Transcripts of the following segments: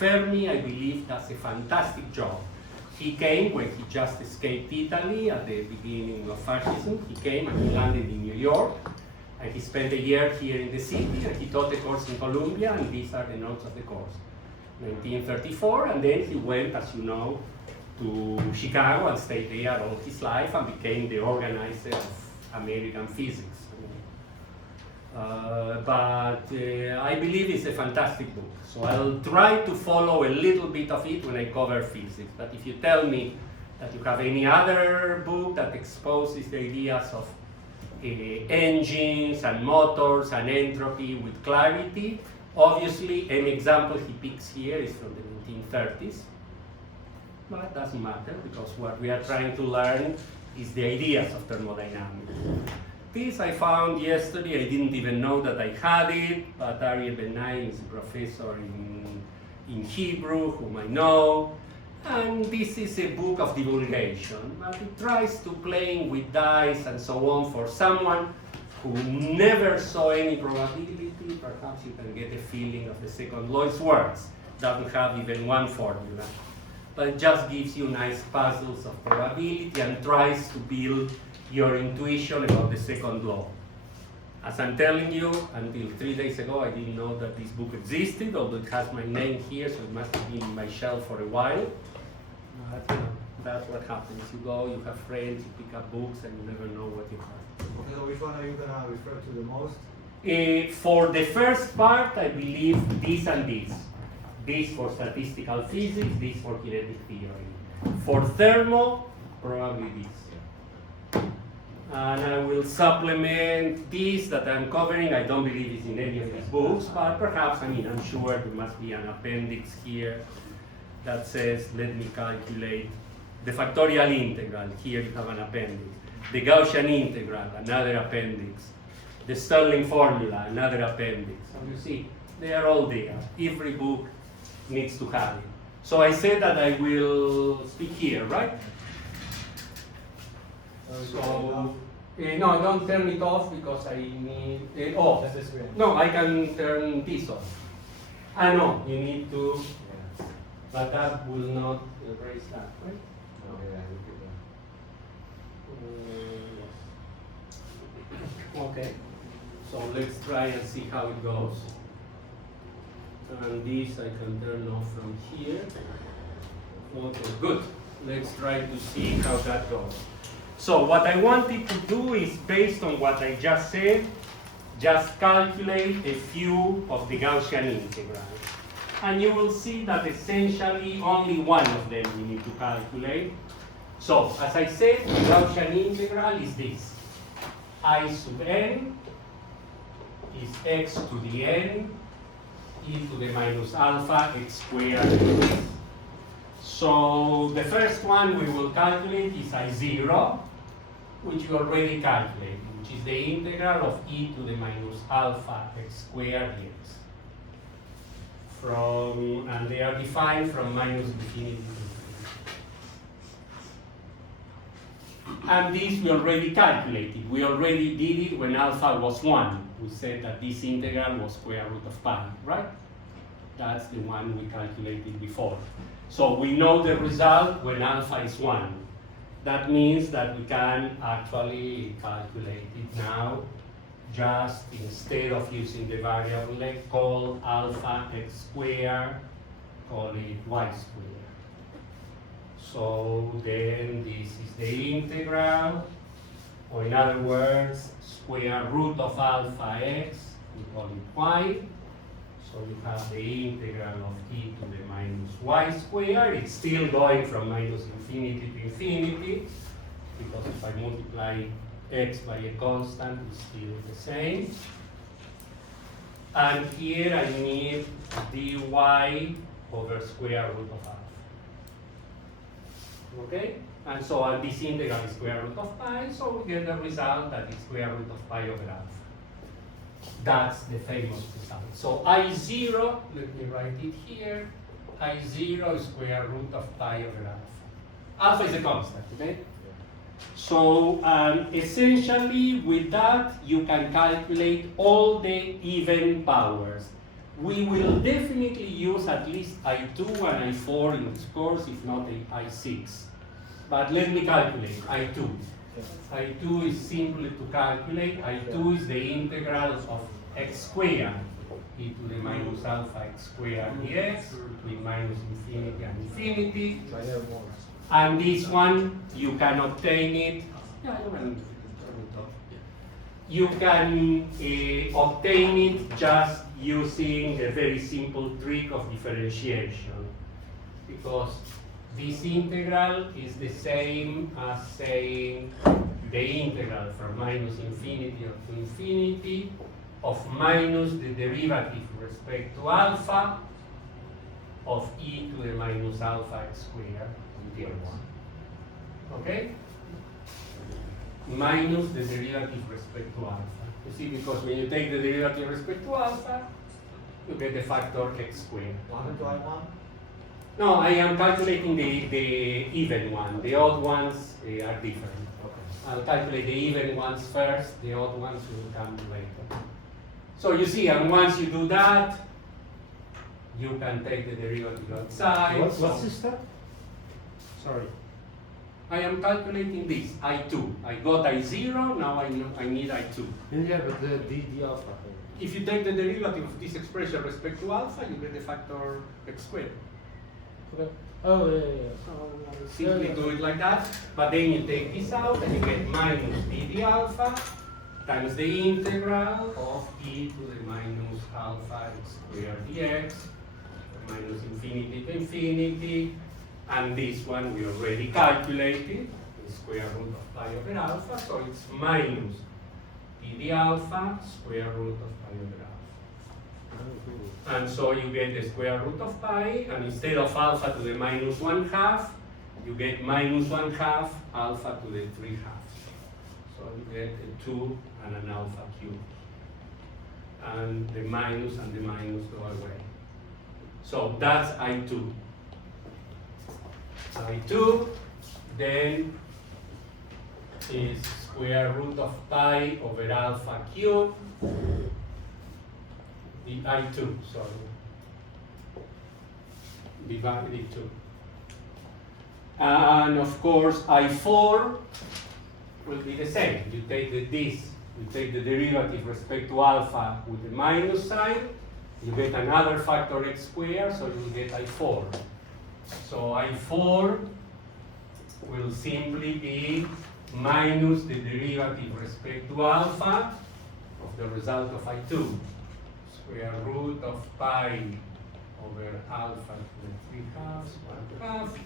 Fermi, I believe, does a fantastic job. He came when he just escaped Italy at the beginning of fascism. He came and he landed in New York, and he spent a year here in the city, and he taught a course in Columbia, and these are the notes of the course. 1934, and then he went, as you know, to Chicago and stayed there all his life and became the organizer of American physics. But I believe it's a fantastic book. So I'll try to follow a little bit of it when I cover physics. But if you tell me that you have any other book that exposes the ideas of engines and motors and entropy with clarity, obviously an example he picks here is from the 1930s. But it doesn't matter, because what we are trying to learn is the ideas of thermodynamics. This I found yesterday. I didn't even know that I had it, but Ariel Benay is a professor in Hebrew, whom I know. And this is a book of divulgation, but it tries to playing with dice and so on for someone who never saw any probability. Perhaps you can get a feeling of the second law. It works. Doesn't have even one formula, but it just gives you nice puzzles of probability and tries to build your intuition about the second law. As I'm telling you, until 3 days ago, I didn't know that this book existed, although it has my name here, so it must have been in my shelf for a while. But that's what happens. You go, you have friends, you pick up books, and you never know what you have. Okay, so which one are you going to refer to the most? For the first part, I believe this and this. This for statistical physics, this for kinetic theory. For thermo, probably this. And I will supplement this that I'm covering. I don't believe it's in any of these books, but perhaps, I'm sure there must be an appendix here that says, let me calculate the factorial integral. Here you have an appendix. The Gaussian integral, another appendix. The Stirling formula, another appendix. So you see, they are all there. Every book needs to have it. So I said that I will speak here, right? So, no, don't turn it off because I need, That's the screen. no, I can turn this off. No, you need to, but that will not erase that, right? Okay, so let's try and see how it goes. And this I can turn off from here. Okay, good. Let's try to see how that goes. So what I wanted to do is, based on what I just said, just calculate a few of the Gaussian integrals. And you will see that essentially only one of them you need to calculate. So, as I said, the Gaussian integral is this. I sub n is x to the n e to the minus alpha x squared. So the first one we will calculate is I0, which we already calculated, which is the integral of e to the minus alpha x squared dx. And they are defined from minus infinity to infinity. And this we already calculated. We already did it when alpha was 1. We said that this integral was square root of pi, right? That's the one we calculated before. So we know the result when alpha is 1. That means that we can actually calculate it now, just instead of using the variable call alpha x squared, call it y squared. So then this is the integral, or in other words, square root of alpha x, we call it y. So you have the integral of e to the minus y squared. It's still going from minus infinity to infinity, because if I multiply x by a constant, it's still the same. And here I need dy over square root of alpha. Okay? And so this integral is square root of pi, so we get the result that is square root of pi over alpha. That's the famous result. So I0, let me write it here, I0 is square root of pi over alpha. Alpha is a constant, okay? So essentially with that you can calculate all the even powers. We will definitely use at least I2 and I4 in this course, if not I6. But let me calculate I2. I2 is simply to calculate. I2 is the integral of x squared e to the minus alpha x squared dx with minus infinity and infinity. And this one, you can obtain it. You can obtain it just using a very simple trick of differentiation, because this integral is the same as saying the integral from minus infinity to infinity of minus the derivative with respect to alpha of e to the minus alpha x squared dx. Okay? Minus the derivative with respect to alpha. You see, because when you take the derivative with respect to alpha, you get the factor x squared. What happened to I1? No, I am calculating the even one. The odd ones are different. Okay. I'll calculate the even ones first, the odd ones will come later. So you see, and once you do that, you can take the derivative outside. What's this step? Sorry. I am calculating this, I2. I got I0, now I need I2. Yeah, but the alpha. If you take the derivative of this expression with respect to alpha, you get the factor x squared. Okay. Oh, yeah. Simply do it like that, but then you take this out and you get minus d alpha times the integral of e to the minus alpha x squared dx, minus infinity to infinity, and this one we already calculated, the square root of pi over alpha, so it's minus d alpha square root of pi over alpha. And so you get the square root of pi, and instead of alpha to the minus 1/2, you get minus 1/2 alpha to the 3/2. So you get a 2 and an alpha cube. And the minus go away. So that's I2. I2 then is square root of pi over alpha cube. The I2, sorry, divided 2. And of course, I4 will be the same. You take you take the derivative with respect to alpha with the minus side, you get another factor x squared, so you will get I4. So I4 will simply be minus the derivative with respect to alpha of the result of I2. Square root of pi over alpha to the 3/2, 1/2.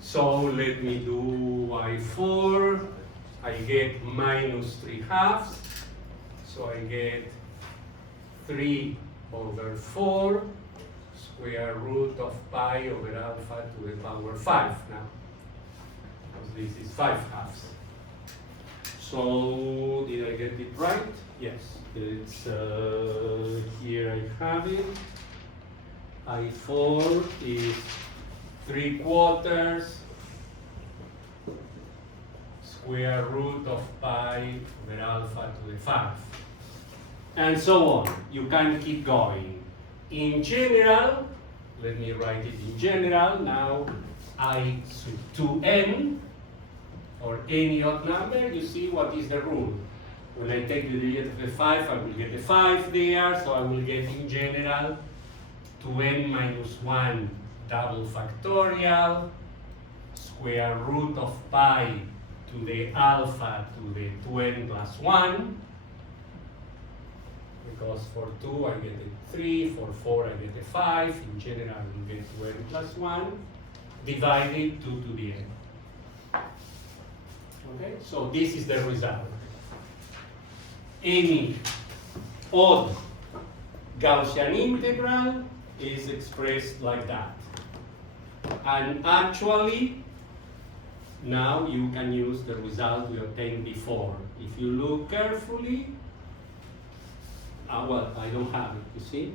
So let me do I4. I get minus 3/2. So I get 3 over 4 square root of pi over alpha to the power 5 now. Because this is 5/2. So did I get it right? Yes. It's here I have it. I4 is 3/4 square root of pi over alpha to the 5. And so on. You can keep going. In general, let me write it in general. Now I sub 2n, or any odd number, you see what is the rule. When I take the derivative of the 5, I will get the 5 there, so I will get in general 2n minus 1 double factorial square root of pi to the alpha to the 2n plus 1, because for 2 I get a 3, for 4 I get a 5, in general I will get 2n plus 1, divided 2 to the n. Okay, so this is the result. Any odd Gaussian integral is expressed like that. And actually, now you can use the result we obtained before. If you look carefully, well, I don't have it, you see?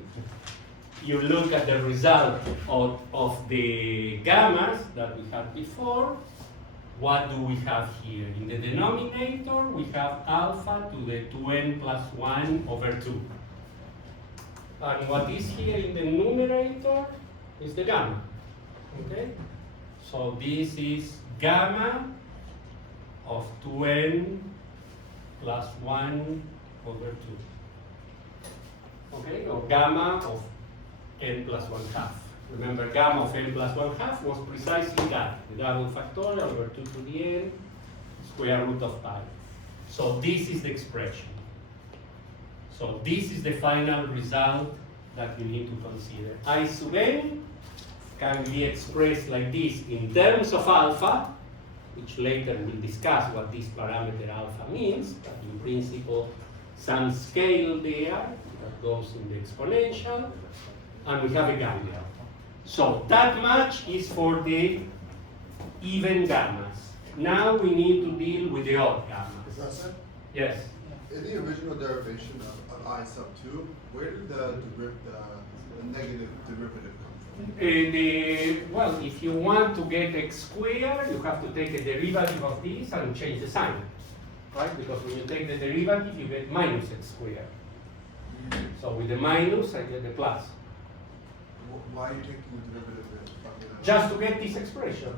You look at the result of the gammas that we had before. What do we have here? In the denominator, we have alpha to the 2n plus 1 over 2. And what is here in the numerator is the gamma. Okay? So this is gamma of 2n plus 1 over 2. Okay? Or gamma of n plus 1 half. Remember, gamma of n plus 1 half was precisely that, the double factorial over 2 to the n, square root of pi. So this is the expression. So this is the final result that you need to consider. I sub n can be expressed like this in terms of alpha, which later we'll discuss what this parameter alpha means, but in principle, some scale there that goes in the exponential, and we have a gamma. So that much is for the even gammas. Now we need to deal with the odd gammas. Professor, Yes. in the original derivation of I sub 2, where did the negative derivative come from? Well, if you want to get x squared, you have to take a derivative of this and change the sign, right? Because when you take the derivative, you get minus x squared. So with the minus, I get the plus. Why are you taking the derivative? Just to get this expression.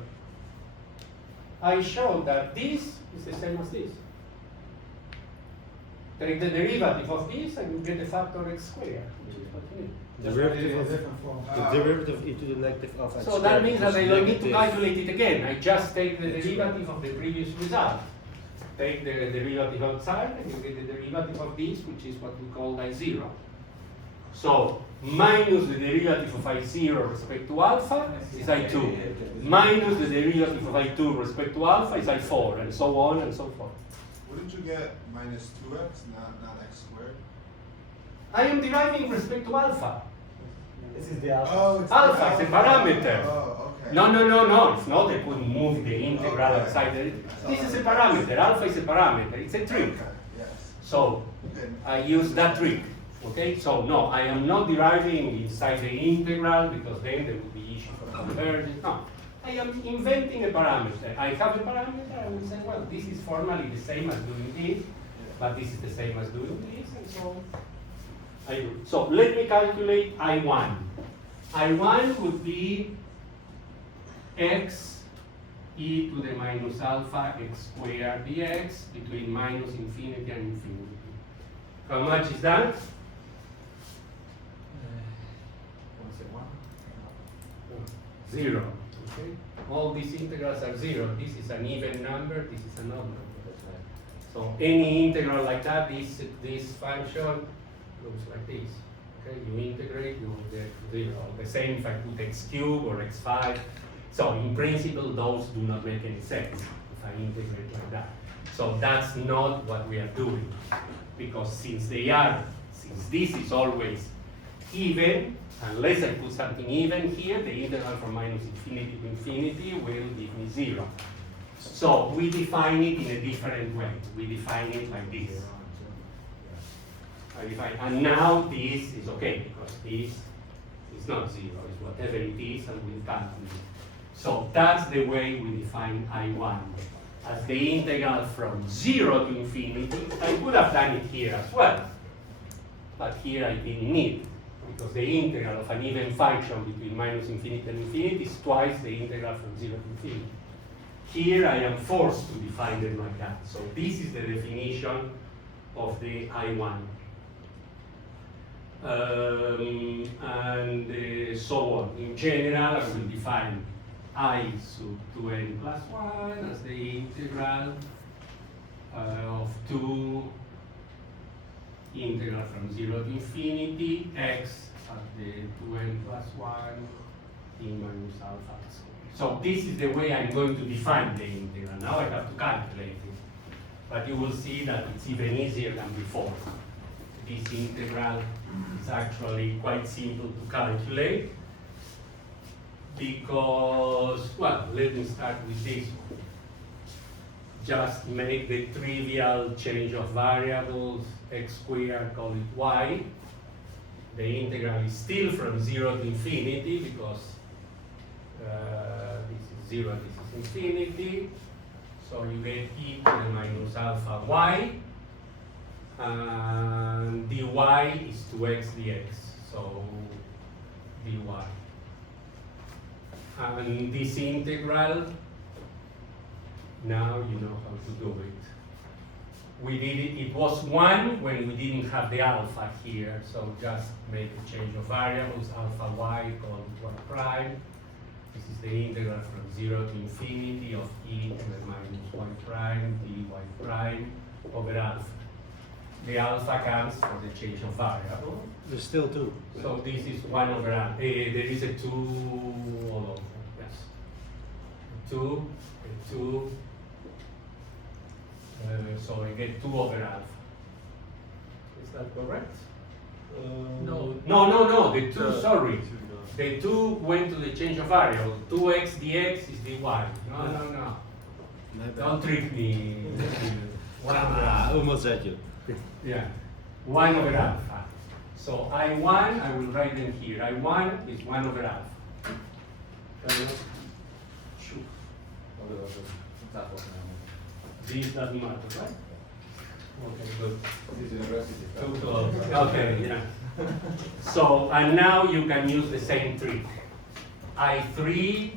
I showed that this is the same as this. Take the derivative of this and you get the factor x squared, which is what you need. Derivative of different form. the derivative e to the negative alpha. So that means that I don't need to negative. calculate it again. I just take the derivative of the previous result. Take the derivative outside and you get the derivative of this, which is what we call I0. So minus the derivative of I0 with respect to alpha is I2. Minus the derivative of I2 with respect to alpha is I4, and so on and so forth. Wouldn't you get minus 2x, not x squared? I am deriving with respect to alpha. This is the alpha. Oh, it's Alpha is a parameter. Oh, okay. No, it's not. I couldn't move the integral outside. This is a parameter. Alpha is a parameter. It's a trick. Okay, yes. So Okay. I use that trick. Okay, so no, I am not deriving inside the integral because then there would be issue for convergence. No, I am inventing a parameter. I have a parameter, I will say, well, this is formally the same as doing this, but this is the same as doing this, and so I do. So let me calculate I1. I1 would be x e to the minus alpha x squared dx between minus infinity and infinity. How much is that? Zero. Okay? All these integrals are zero. This is an even number, this is an odd number. So any integral like that, this function looks like this. Okay, you integrate, you get zero. The same if I put x cubed or x5. So in principle, those do not make any sense if I integrate like that. So that's not what we are doing. Because since this is always even, unless I put something even here, the integral from minus infinity to infinity will give me zero. So we define it in a different way. We define it like this. And now this is okay, because this is not zero, it's whatever it is, and we'll calculate. So that's the way we define I1. As the integral from 0 to infinity. I could have done it here as well, but here I didn't need, because the integral of an even function between minus infinity and infinity is twice the integral from 0 to infinity. Here I am forced to define it like that. So this is the definition of the I1. And so on. In general, I will define I sub 2n plus 1 as the integral of 2 integral from 0 to infinity x as the 2n plus 1 in minus alpha squared. So this is the way I'm going to define the integral. Now I have to calculate it. But you will see that it's even easier than before. This integral is actually quite simple to calculate because, well, let me start with this one. Just make the trivial change of variables, x squared, call it y. The integral is still from 0 to infinity because this is 0, this is infinity. So you get e to the minus alpha y. And dy is 2x dx. so dy. And this integral, now you know how to do it. We did it, it was 1 when we didn't have the alpha here, so just make a change of variables, alpha y equal to 1 prime. This is the integral from 0 to infinity of e to the minus y prime dy prime over alpha. The alpha comes for the change of variable. There's still 2. So this is 1 over alpha. There is a 2 all over, yes. A 2. So I get 2 over alpha. Is that correct? No, the 2, sorry. The 2 went to the change of variable. 2x dx is dy. No. Don't trick me. 1 over alpha. Almost at you. Yeah, 1 over alpha. So I1, I will write them here. I1 is 1 over alpha. Shoot. This doesn't matter, right? Okay, good. Too close. Okay, yeah. So, and now you can use the same trick. I3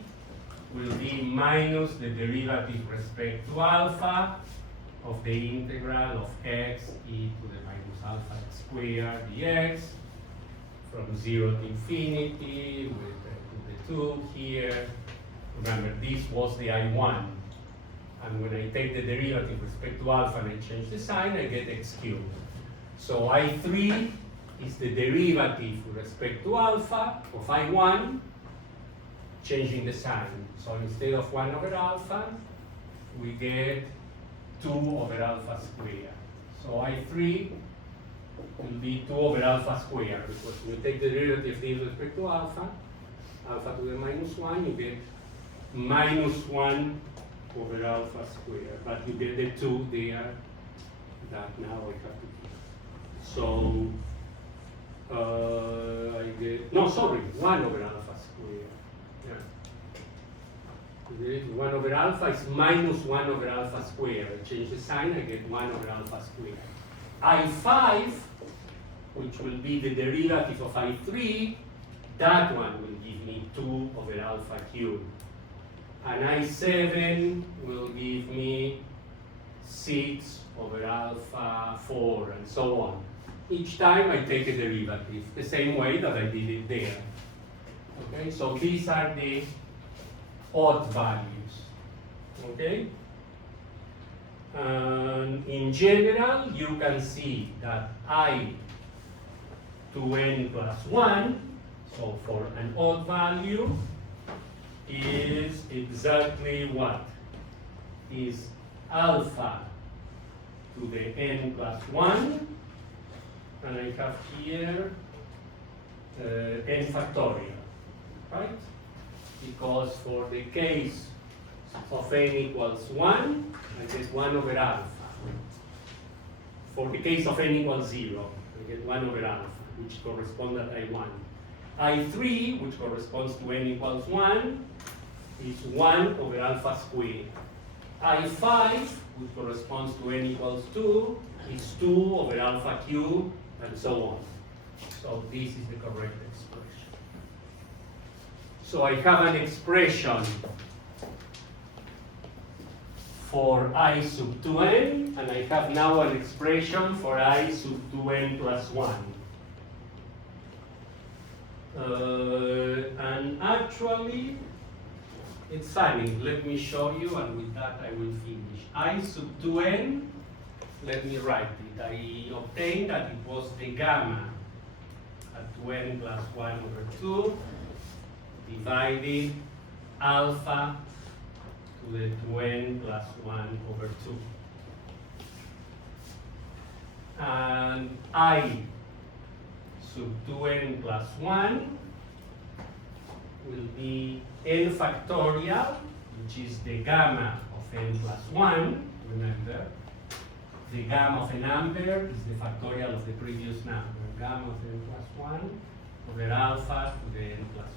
will be minus the derivative with respect to alpha of the integral of x e to the minus alpha x squared dx from 0 to infinity with the 2 here. Remember, this was the I1. And when I take the derivative with respect to alpha and I change the sign, I get x cubed. So I3 is the derivative with respect to alpha of I1, changing the sign. So instead of 1 over alpha, we get 2 over alpha squared. So I3 will be 2 over alpha squared, because when you take the derivative with respect to alpha to the minus 1, you get minus 1 over alpha squared, but you get the 2 there that now I have to keep. So I get, no, sorry, 1 over alpha squared. Yeah. 1 over alpha is minus 1 over alpha squared. I change the sign, I get 1 over alpha squared. I5, which will be the derivative of I3, that one will give me 2 over alpha cubed. And I7 will give me 6 over alpha 4, and so on. Each time I take a derivative, the same way that I did it there. Okay, so these are the odd values. Okay? And in general, you can see that I to n plus 1, so for an odd value, is exactly what? Is alpha to the n plus 1, and I have here n factorial, right? Because for the case of n equals 1, I get 1 over alpha. For the case of n equals 0, I get 1 over alpha, which corresponds at I1. I3, which corresponds to n equals 1, is 1 over alpha squared. I5, which corresponds to n equals 2, is 2 over alpha cubed, and so on. So this is the correct expression. So I have an expression for I sub 2n, and I have now an expression for I sub 2n plus 1. And actually, it's funny. Let me show you, and with that I will finish. I sub 2n, let me write it. I obtained that it was the gamma at 2n plus 1 over 2 divided alpha to the 2n plus 1 over 2. And I sub 2n plus 1 will be n factorial, which is the gamma of n plus 1, remember. The gamma of a number is the factorial of the previous number. Gamma of n plus 1 over alpha to the n plus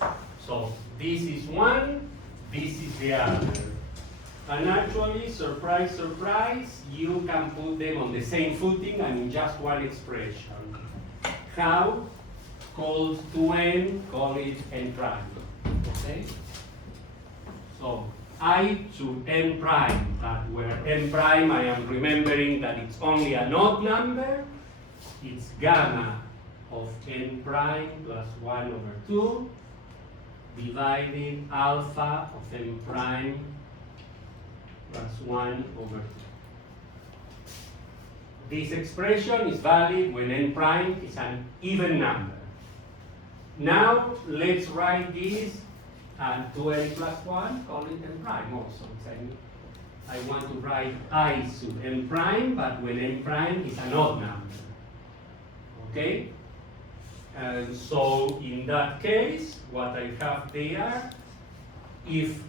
1. So this is one, this is the other. And actually, surprise, surprise, you can put them on the same footing and in just one expression. How? called 2n, call it n prime. Okay? So I to n prime, but where n prime I am remembering that it's only an odd number, it's gamma of n prime plus 1 over 2 divided alpha of n prime plus 1 over 2. This expression is valid when n prime is an even number. Now let's write this and 2n plus 1, call it n prime also. I want to write I sub n prime, but when n prime is an odd number. Okay? And so in that case, what I have there, if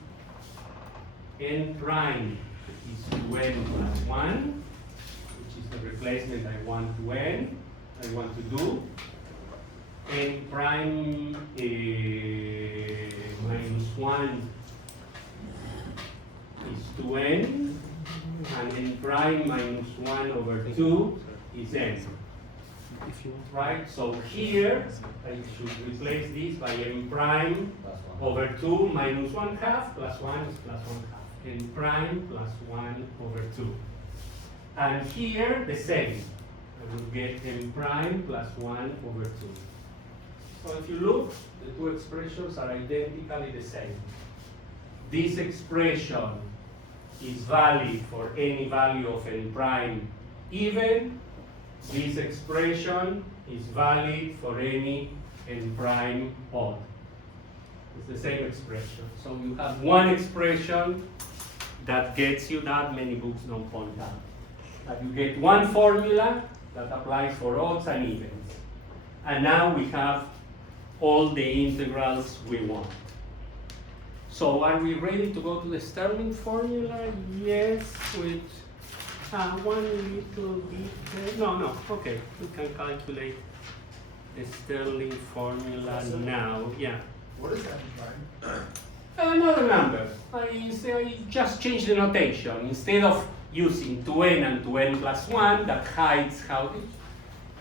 n prime is 2n plus 1, which is the replacement I want to do, n prime minus 1 is 2n, and n prime minus 1 over 2 is n. If you Right? So here I should replace this by n prime over 2 minus 1 half plus 1 is plus 1 half. N prime plus 1 over 2. And here the same. I will get n prime plus 1 over 2. So if you look, the two expressions are identically the same. This expression is valid for any value of n prime even. This expression is valid for any n prime odd. It's the same expression. So you have one expression that gets you that, many books don't point out. But you get one formula that applies for odds and evens. And now we have all the integrals we want. So are we ready to go to the Stirling formula? Yes, with one little bit. No, okay. We can calculate the Stirling formula now. Yeah. What is that prime? Another number. I just change the notation. Instead of using 2n and 2n plus 1 that hides how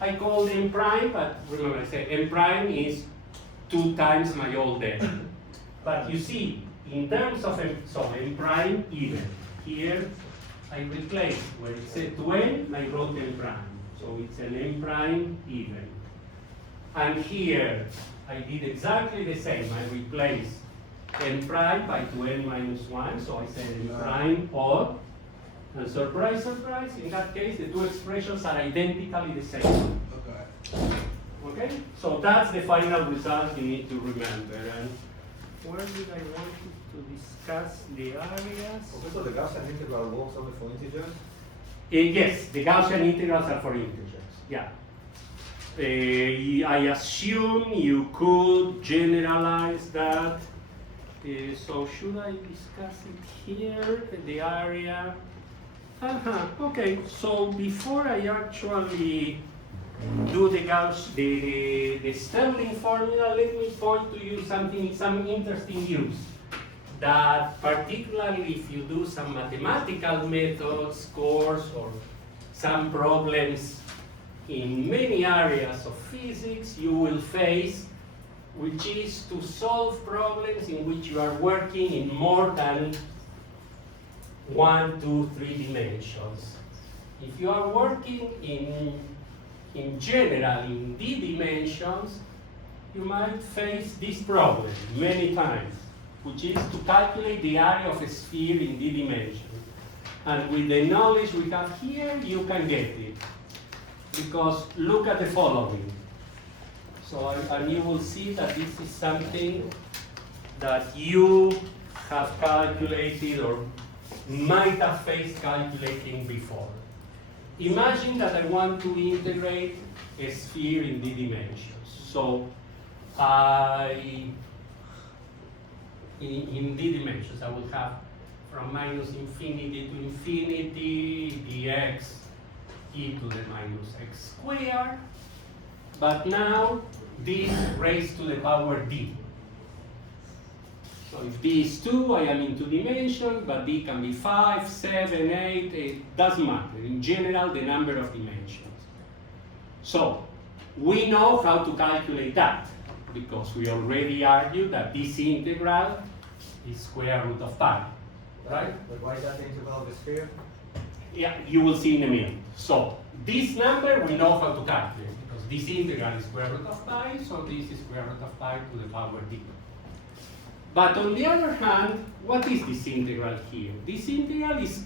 I call n prime, but remember I said n prime is 2 times my old n. But you see, in terms of n prime even, here I replace where it said 2n, I wrote n prime. So it's an n prime even. And here I did exactly the same. I replaced n prime by 2n minus 1, so I said n prime odd. And surprise, surprise, in that case the two expressions are identically the same. Okay. Okay? So that's the final result you need to remember. And where did I want to discuss the areas? Professor, the Gaussian integral works only for integers? Yes, the Gaussian integrals are for integers. Yeah. I assume you could generalize that. So should I discuss it here? The area. Okay. So before I actually do the Stirling formula, let me point to you some interesting use. That particularly if you do some mathematical methods course or some problems in many areas of physics you will face, which is to solve problems in which you are working in more than 1, 2, 3 dimensions. If you are working in general in d dimensions, you might face this problem many times, which is to calculate the area of a sphere in d dimensions. And with the knowledge we have here, you can get it. Because look at the following. So, and you will see that this is something that you have calculated or might have faced calculating before. Imagine that I want to integrate a sphere in d dimensions. So, in d dimensions, I will have from minus infinity to infinity dx e to the minus x squared. But now, this raised to the power d. So if d is 2, I am in 2 dimensions, but d can be 5, 7, 8, it doesn't matter. In general, the number of dimensions. So We know how to calculate that because we already argued that this integral is square root of pi, right? But why is that the integral of the sphere? Yeah, you will see in a minute. So this number we know how to calculate because this integral is square root of pi, so this is square root of pi to the power d. But on the other hand, what is this integral here? This integral is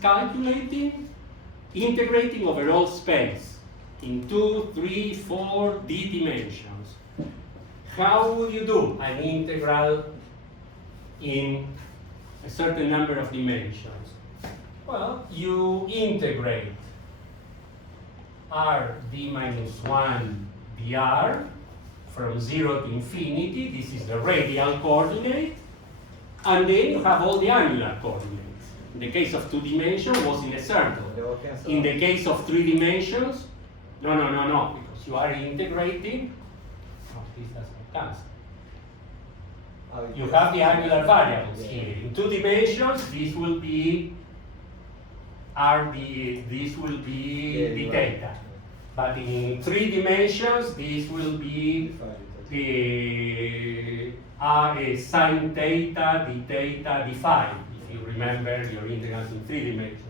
integrating over all space in 2, 3, 4 d dimensions. How would you do an integral in a certain number of dimensions? Well, you integrate r d minus 1 dr from 0 to infinity. This is the radial coordinate. And then you have all the angular coordinates. In the case of 2 dimensions, was in a circle. They all cancel In out. the case of 3 dimensions, no, because you are integrating. No, this does not cancel. You have the angular variables here. In 2 dimensions, this will be this will be the theta. But in 3 dimensions, this will be the sine theta, d theta, d phi, if you remember your integrals in 3 dimensions.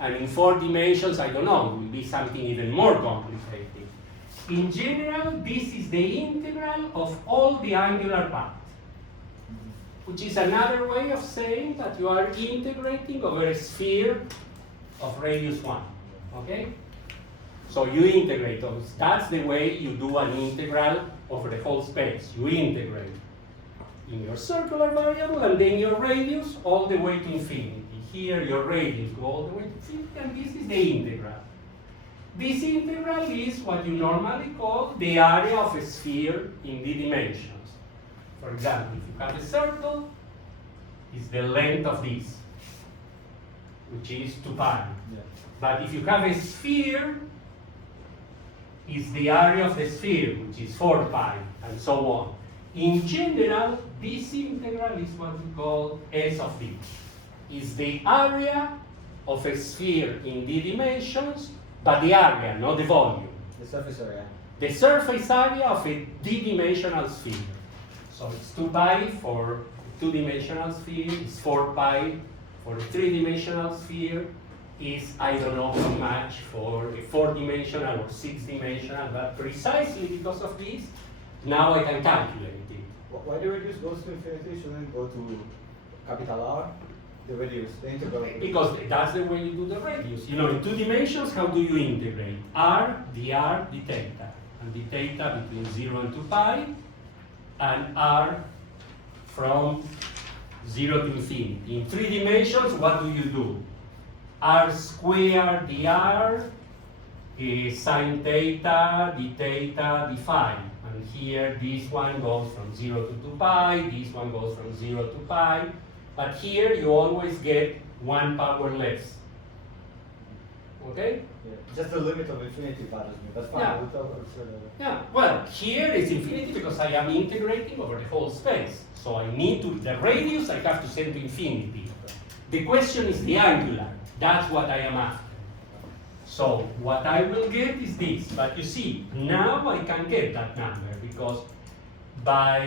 And in 4 dimensions, I don't know, it will be something even more complicated. In general, this is the integral of all the angular parts, which is another way of saying that you are integrating over a sphere of radius 1, okay? So you integrate those. That's the way you do an integral over the whole space. You integrate in your circular variable and then your radius all the way to infinity. Here your radius go all the way to infinity, and this is the integral. This integral is what you normally call the area of a sphere in d dimensions. For example, if you have a circle, it's the length of this, which is 2 pi. Yeah. But if you have a sphere, it's the area of the sphere, which is 4 pi, and so on. In general, this integral is what we call S of d. It's the area of a sphere in d dimensions, but the area, not the volume. The surface area. The surface area of a d-dimensional sphere. So it's 2 pi for a 2-dimensional sphere, it's 4 pi for a 3-dimensional sphere, is I don't know how much for a 4-dimensional or 6-dimensional, but precisely because of this, now I can calculate it. Why the radius goes to infinity? Shouldn't it go to capital R? The radius, the integral. Because that's the way you do the radius. You know, in 2 dimensions, how do you integrate? R, dr, d theta. And d theta between 0 and 2 pi, and r from 0 to infinity. In 3 dimensions, what do you do? R squared dr sine theta, d theta, d phi. And here, this one goes from 0 to 2 pi, this one goes from 0 to pi. But here, you always get 1 power less. Okay? Yeah. Just the limit of infinity bothers me. That's fine. Yeah. We'll talk about it. Yeah, well, here is infinity because I am integrating over the whole space. So I need to, the radius I have to send to infinity. The question is the angular. That's what I am after. So what I will get is this. But you see, now I can get that number because by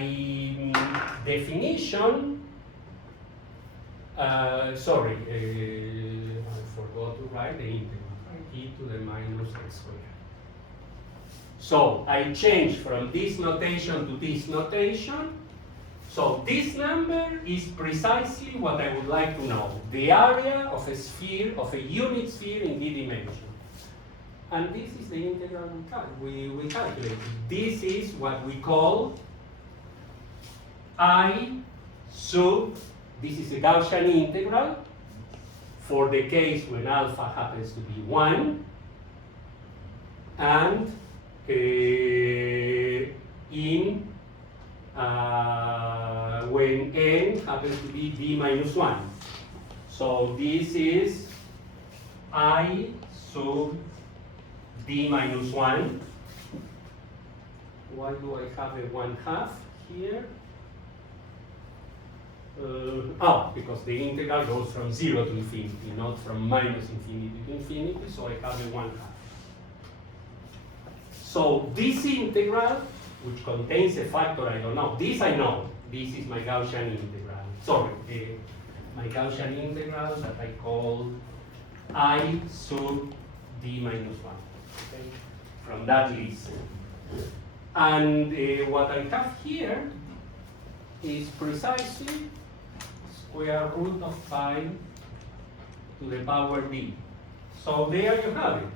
definition, I forgot to write the integral. E to the minus x squared. So I change from this notation to this notation. So this number is precisely what I would like to know. The area of a sphere, of a unit sphere in d dimension. And this is the integral we calculated. This is what we call I sub, this is a Gaussian integral, for the case when alpha happens to be 1, and when n happens to be d minus 1. So this is I sub d minus 1. Why do I have a 1/2 here? Because the integral goes from 0 to infinity, not from minus infinity to infinity, so I have a 1/2. So this integral, which contains a factor I don't know, this I know. This is my Gaussian integral. Sorry, my Gaussian integral that I call I sub d minus 1. Okay? From that list. And what I have here is precisely square root of pi to the power d. So there you have it.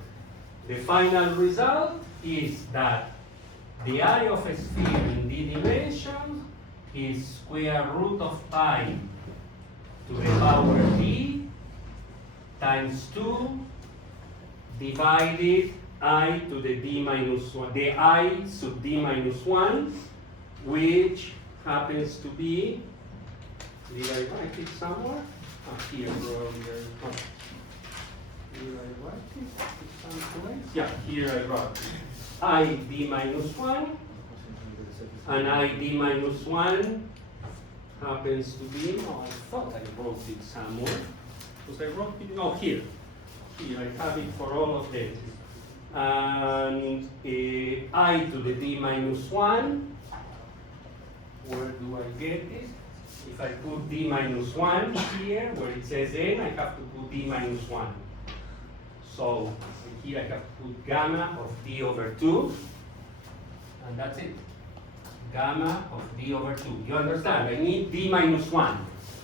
The final result is that the area of a sphere in d dimensions is square root of pi to the power d times 2 divided I to the d minus 1, the I sub d minus 1, which happens to be, did I write it somewhere? Here, probably. Oh. Did I write it someplace? Yeah, here I wrote I d minus 1, and I d minus 1 happens to be, oh, I thought I wrote it somewhere, because I wrote it, oh, here. Here, I have it for all of them. And I to the d minus 1, where do I get it? If I put d minus 1 here, where it says n, I have to put d minus 1. So here I have to put gamma of d over 2, and that's it. Gamma of d over 2. You understand? I need d minus 1.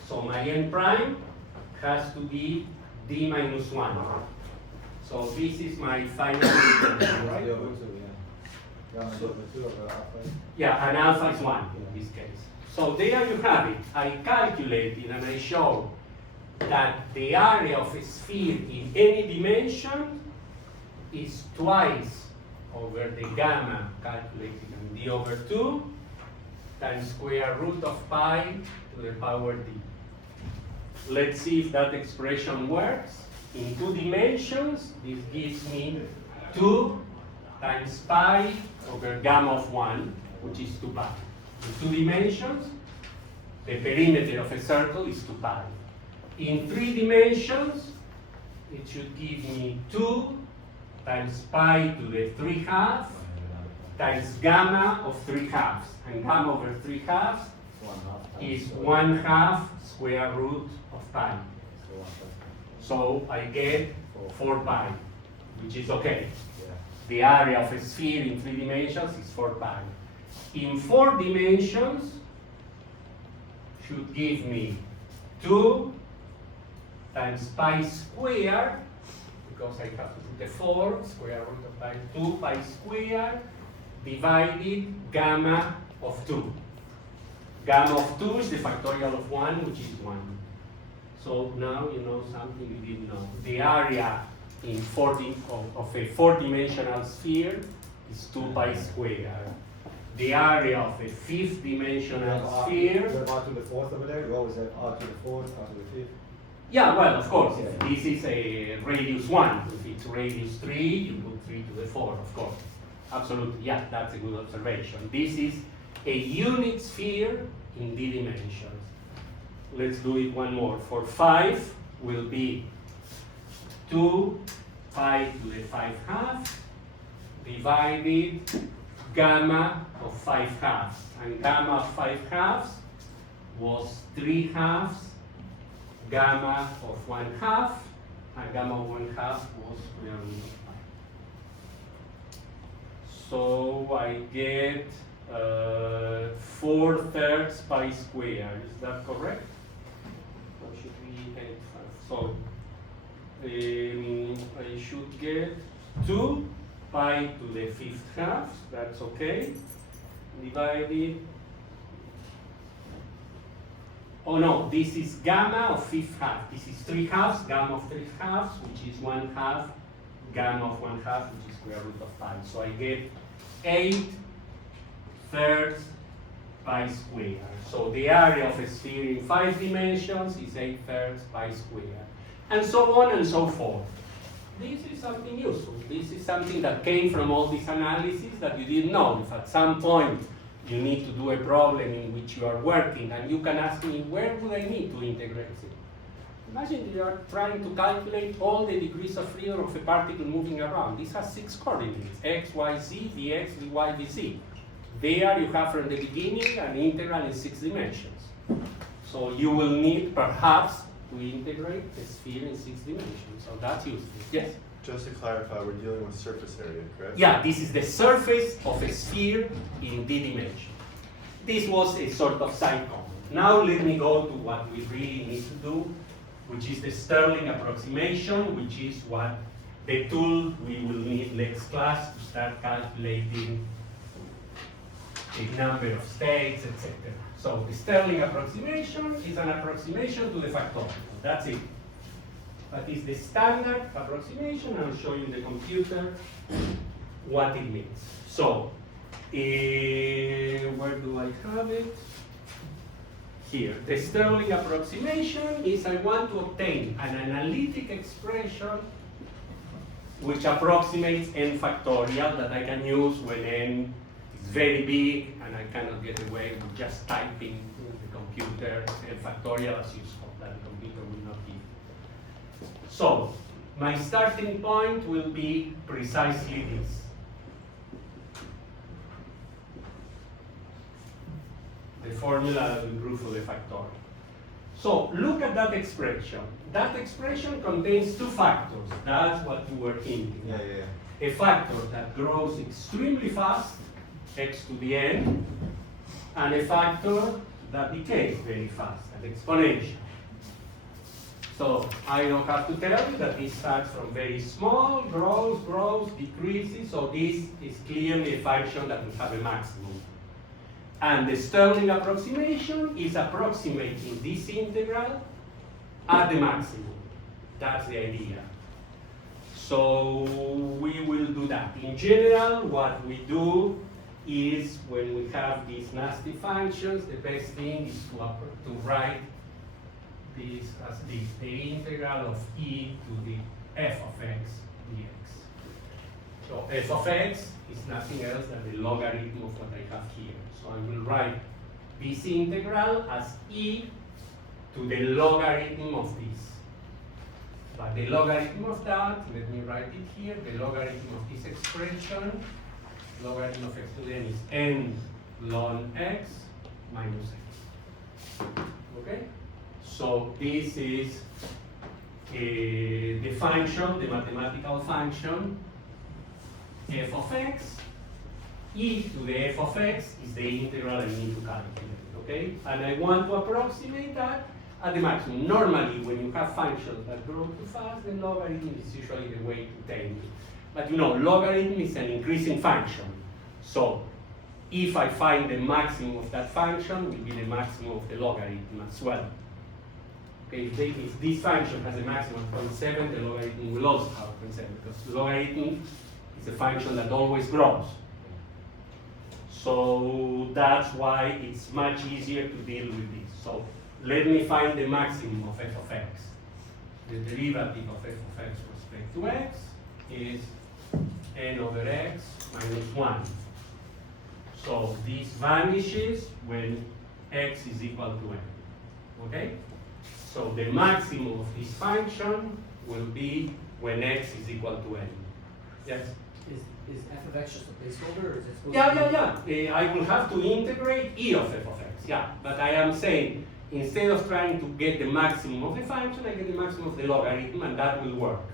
So my n prime has to be d minus 1. So this is my final integral, right? Yeah, and alpha is 1 in this case. So there you have it. I calculated and I showed that the area of a sphere in any dimension is twice over the gamma calculated in d over 2 times square root of pi to the power d. Let's see if that expression works. In 2 dimensions, this gives me 2 times pi over gamma of 1, which is 2 pi. In 2 dimensions, the perimeter of a circle is 2 pi. In 3 dimensions, it should give me 2 times pi to the 3 halves times gamma of 3 halves. And gamma over 3 halves is 1 half square root of pi. So I get 4 pi, which is okay. The area of a sphere in 3 dimensions is 4 pi. In 4 dimensions, should give me 2 times pi squared, because I have to put the 4, square root of pi, 2 pi squared, divided gamma of 2. Gamma of 2 is the factorial of 1, which is 1. So now you know something you didn't know. The area in of a 4-dimensional sphere is 2 pi squared. The area of a 5th-dimensional sphere. What about to the 4th over there? You always have r to the 4th, r to the 5th. Yeah, well, of course. If this is a radius 1. If it's radius 3, you put 3 to the 4, of course. Absolutely, yeah, that's a good observation. This is a unit sphere in d dimensions. Let's do it one more. For 5 will be 2 pi to the 5 halves divided gamma of 5 halves. And gamma of 5 halves was 3 halves gamma of 1 half, and gamma of 1 half was square root of pi. So I get 4/3 pi squared. Is that correct? Or should we get 5? So I should get 2 pi to the 5th half. That's okay. Divided. Oh no, this is gamma of 5th half. This is 3 halves, gamma of 3 halves, which is 1 half, gamma of 1 half, which is square root of pi. So I get 8/3 pi squared. So the area of a sphere in 5 dimensions is 8/3 pi squared. And so on and so forth. This is something useful. This is something that came from all this analysis that you didn't know. If at some point you need to do a problem in which you are working, and you can ask me, where would I need to integrate it? Imagine you are trying to calculate all the degrees of freedom of a particle moving around. This has 6 coordinates, x, y, z, dx, dy, dz. There you have from the beginning an integral in 6 dimensions. So you will need perhaps to integrate the sphere in 6 dimensions. So that's useful. Yes? Just to clarify, we're dealing with surface area, correct? Yeah, this is the surface of a sphere in d dimension. This was a sort of side comment. Now let me go to what we really need to do, which is the Stirling approximation, which is what the tool we will need next class to start calculating the number of states, etc. So the Stirling approximation is an approximation to the factorial. That's it. That is the standard approximation. I'll show you in the computer what it means. So, where do I have it? Here. The Stirling approximation is I want to obtain an analytic expression which approximates n factorial that I can use when n is very big and I cannot get away with just typing in the computer n factorial as useful, that the computer will not give. So, my starting point will be precisely this. The formula that we drew for the factorial. So, look at that expression. That expression contains 2 factors. That's what you were hinting at. A factor that grows extremely fast, x to the n, and a factor that decays very fast, an exponential. So I don't have to tell you that this starts from very small, grows, decreases, so this is clearly a function that will have a maximum. And the Stirling approximation is approximating this integral at the maximum. That's the idea. So we will do that. In general, what we do is when we have these nasty functions, the best thing is to write this as this, the integral of e to the f of x dx. So f of x is nothing else than the logarithm of what I have here. So I will write this integral as e to the logarithm of this. But the logarithm of that, let me write it here, the logarithm of this expression, logarithm of x to the n is n ln x minus x. Okay? So this is the function, the mathematical function, f of x. E to the f of x is the integral I need to calculate, okay? And I want to approximate that at the maximum. Normally, when you have functions that grow too fast, then logarithm is usually the way to take it. But you know, logarithm is an increasing function. So if I find the maximum of that function, will be the maximum of the logarithm as well. Okay, if this function has a maximum of 0.7, the logarithm will also have 0.7, because logarithm is a function that always grows. So that's why it's much easier to deal with this. So let me find the maximum of f of x. The derivative of f of x with respect to x is n over x minus 1. So this vanishes when x is equal to n. Okay? So the maximum of this function will be when x is equal to n. Yes? Is f of x just a placeholder, or is it supposed Yeah. I will have to integrate e of f of x. Yeah, but I am saying instead of trying to get the maximum of the function, I get the maximum of the logarithm, and that will work.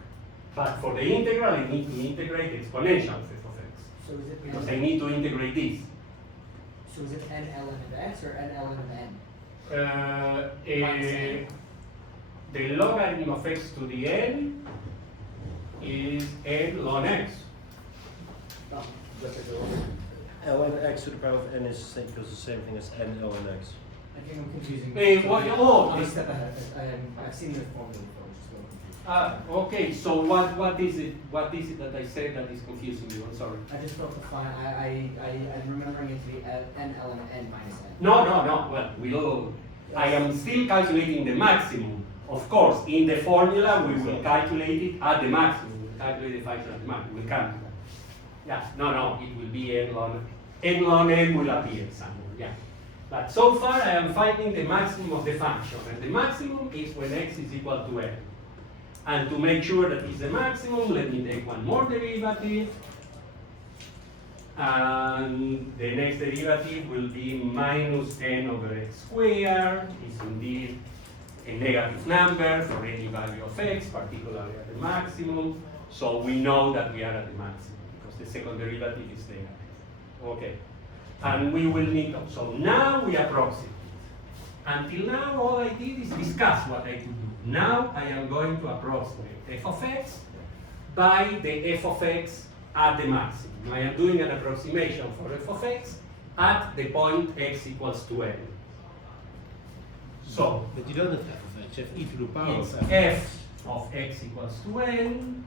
But for the integral, I need to integrate the exponential of f of x. So is it Because I need to integrate this. So is it n ln of x or n ln of n? The logarithm of x to the n is n ln x. No, just as ln x to the power of n is the same thing as n ln x. I think I'm confusing. This- step ahead. I've seen the formula before, which is a little confusing. Okay, so what is it? What is it that I said that is confusing you? I'm sorry. I just wrote the fine. I'm remembering it to be n ln of n minus n. No. Well, I am still calculating the maximum. Of course, in the formula we will calculate it at the maximum. We will calculate the function at the maximum. We will come to that. Yeah. No. It will be n ln n will appear somewhere. Yeah. But so far I am finding the maximum of the function, and the maximum is when x is equal to n. And to make sure that it's the maximum, let me take one more derivative. And the next derivative will be minus n over x squared. It's indeed a negative number for any value of x, particularly at the maximum. So we know that we are at the maximum because the second derivative is negative. Okay. And we will need, so now we approximate. Until now, all I did is discuss what I could do. Now I am going to approximate f of x by the f of x at the maximum. I am doing an approximation for f of x at the point x equals to n. So, But you don't have f of x, you have e to the power it's of f of x equals to n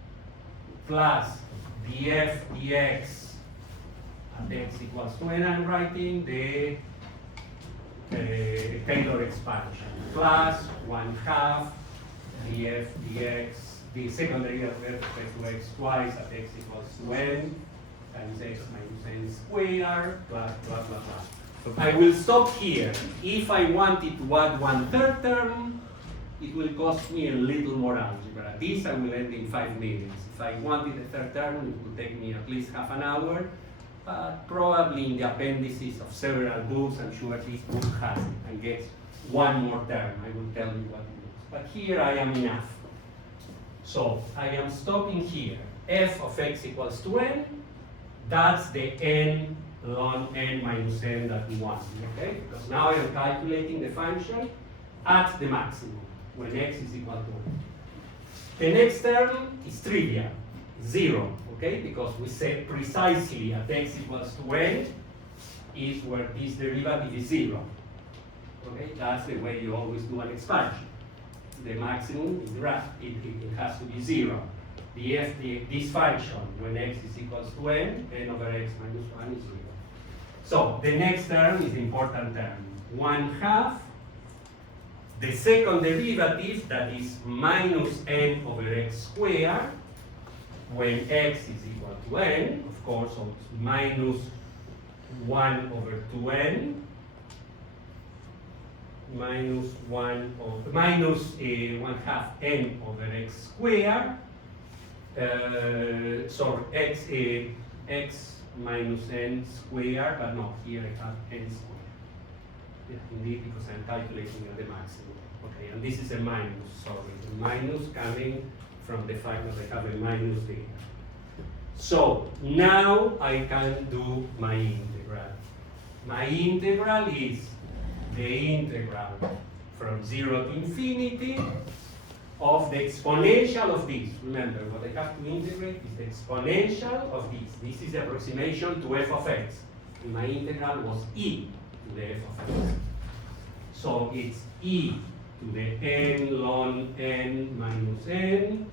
plus df dx at x equals to n. I'm writing the Taylor expansion plus 1/2 df dx, the second derivative of f to x twice at x equals to n times x minus n squared plus blah blah blah. I will stop here. If I wanted to add 1/3 term, it will cost me a little more algebra. This I will end in 5 minutes. If I wanted a third term, it would take me at least half an hour. But probably in the appendices of several books, I'm sure this book has it and gets one more term. I will tell you what it is. But here I am enough. So I am stopping here. F of x equals to n. That's the n ln n minus n that we want. Okay? Because now I am calculating the function at the maximum when x is equal to n. The next term is trivial, 0. Okay, because we said precisely at x equals to n is where this derivative is 0. Okay, that's the way you always do an expansion. The maximum is right, it has to be 0. This function, when x is equals to n over x minus 1 is 0. So the next term is the important term, 1/2. The second derivative, that is minus n over x squared, when x is equal to n, of course, so it's minus 1 over 2n, minus 1/2 n over x squared, x minus n squared, but no, here I have n squared. Yeah, indeed, because I'm calculating at the maximum. Okay, and this is a minus, sorry, the minus coming from the fact that I have a minus there. So now I can do my integral. My integral is the integral from 0 to infinity of the exponential of this. Remember, what I have to integrate is the exponential of this. This is the approximation to f of x. And my integral was e to the f of x. So it's e to the n ln n minus n